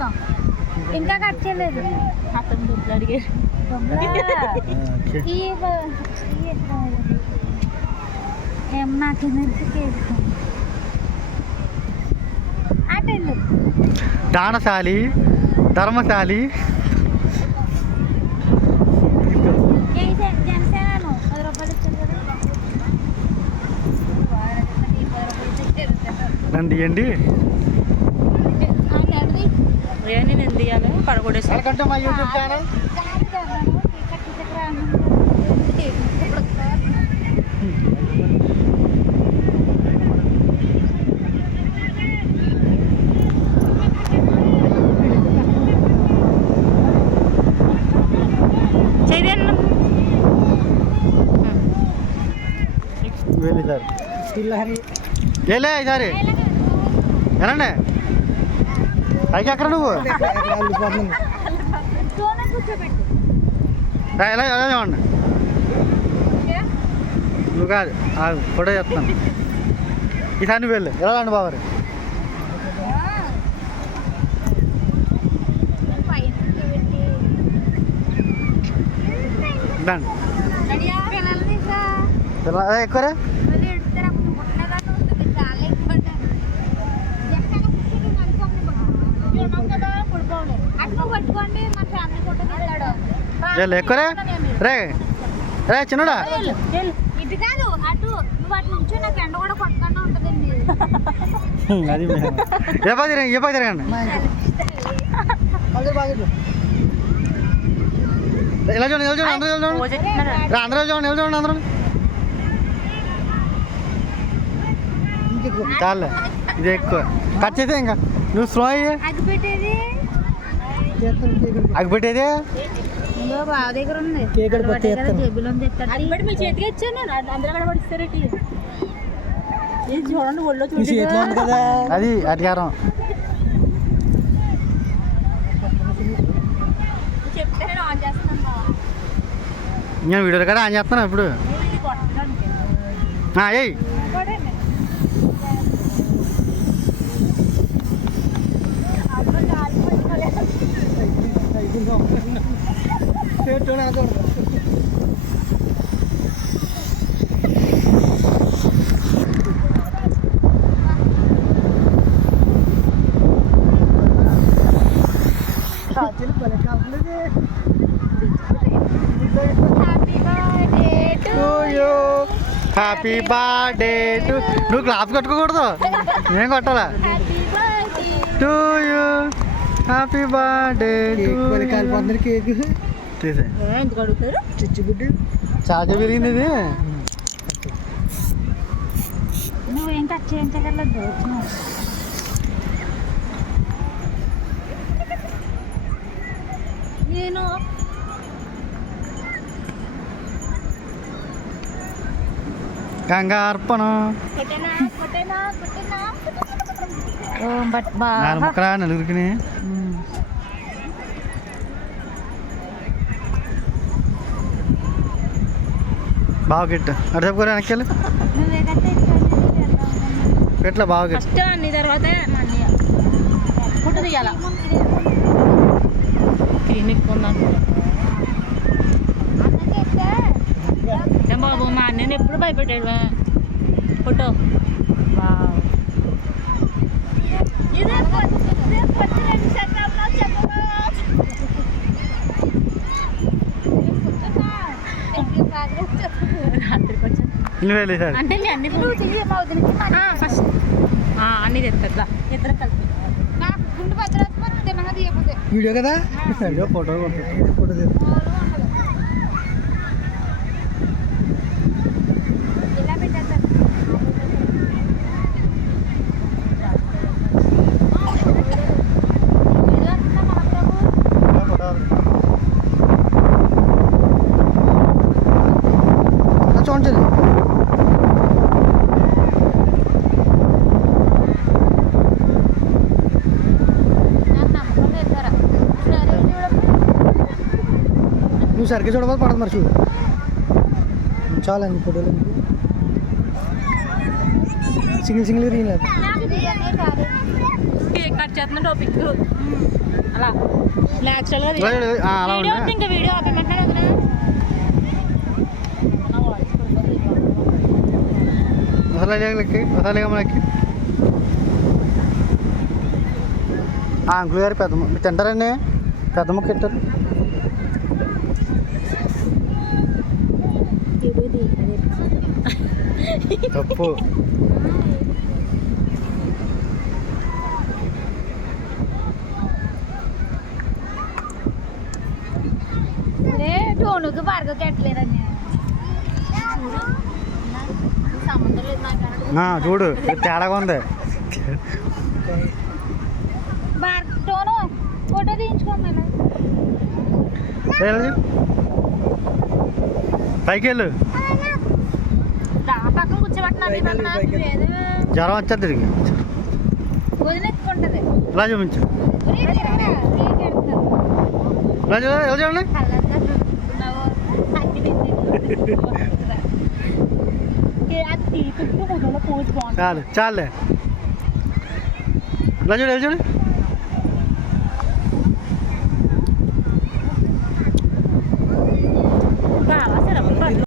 చేద్దాం. ఇంకా కట్ చేయలేదు. అతను దుబ్బలు అడిగారు. ఏం నాకు ఎనర్జీకి అటు వెళ్ళు. దానశాలి ధర్మశాలి జనసేనను 10 రూపాయలు ఇచ్చాను కదా. నన్ను తీయండి. నేను ఎందుకు తీయాలి? పడగొడేసి మా యూట్యూబ్ ఛానల్ వెళ్ళి సార్ వెళ్ళే ఈసారి ఎలాండి పైకి ఎక్కడ నువ్వు ఎలా ఎలా చూడండి. నువ్వు కాదు ఫోటో చెప్తాను. ఈసారి నువ్వు వెళ్ళు. ఎలా అండి బాబు ఎక్కువరా ఎక్కువరా రే రే చిన్నడా ఇటు కాదు అటు నువ్వు అటు నుంచి నాకు ఎండ కూడా కొట్టకుండా ఉంటుందండి. అది ఏ పది తిరగండి ఎలా చూడండి ఎలా చూడండి అందరూ చూడండి అందరూ చూడండి ఎలా చూడండి అందరూ చాలే ఇది ఎక్కువ కట్ చేస్తే ఇంకా నువ్వు స్లో అయ్యే అగ్గిపెట్టేది బావ దగ్గర ఉంది. మీ చేతికి ఇచ్చాను అందరూ కూడా పడిస్తారేటి చూడండి ఒళ్ళో చూడండి. అది అధికారం చెప్తే నేను ఆన్ చేస్తాను. నేను వీడియోలు కూడా ఆన్ చేస్తాను ఇప్పుడు. ఏయ్ హ్యాపీ బర్త్డే టు నువ్వు క్లాప్ కట్టుకోకూడదు నేను కొట్టాలా to you happy birthday cake తీసే చిచ్చుబుడ్డి చాచ పెరిగింది ఇది. నువ్వేం కట్ చేయించగలదు. నేను గంగార్పణ నాలుగు ముక్కలా నలుగురికి బాగా గిట్టు అటు చెప్పుకోరా వెనక్కి పెట్ల బాగా గిట్టు ఫస్ట్ అన్ని తర్వాత ఫోటో తీయాలా క్రీమ్ ఎక్కువ బాబు మా అన్నని ఎప్పుడు భయపెట్టాడు ఫోటో అంటే ఫస్ట్ అన్ని తెస్తా ఇద్దరు కలిపి గుండు భద్రాత్మ తినగా తీయకపోతే వీడియో కదా ఫోటో ఫోటో ఇలా పెట్టేస్తారు. చూడండి నువ్వు సరిగ్గా చూడవాలి పడదు మరి చూడు చాలండి ఫోటోలు సింగిల్ రీన్ లేదు. మార్చేస్తున్న టాపిక్ అలా యాక్చువల్గా ఇలా చూడు, అలా వీడియో ఉందా? ఇంకా వీడియో ఆపేమంటారు వదినా మసాలా లేకి మసాలా మనకి అంకుల్ గారు పెద్ద తింటారండి పెద్ద ముక్క తింటారు తప్పు అరే టోనుకి భార్గవకి ఎట్లేదండి సంబంధం లేదు నాకు చూడు తేడాగా ఉంది టోను ఫోటో తీయించుకోమని పైకి వెళ్ళు పక్కన కూర్చోబెట్టినా జ్వరం వచ్చేది తిరిగి వదినెత్తుకుంటది ఇలా చూపించు ఇలా చూడండి ఎలా చూడండి చాలు చాలే ఇలా చూడు ఎలా చూడు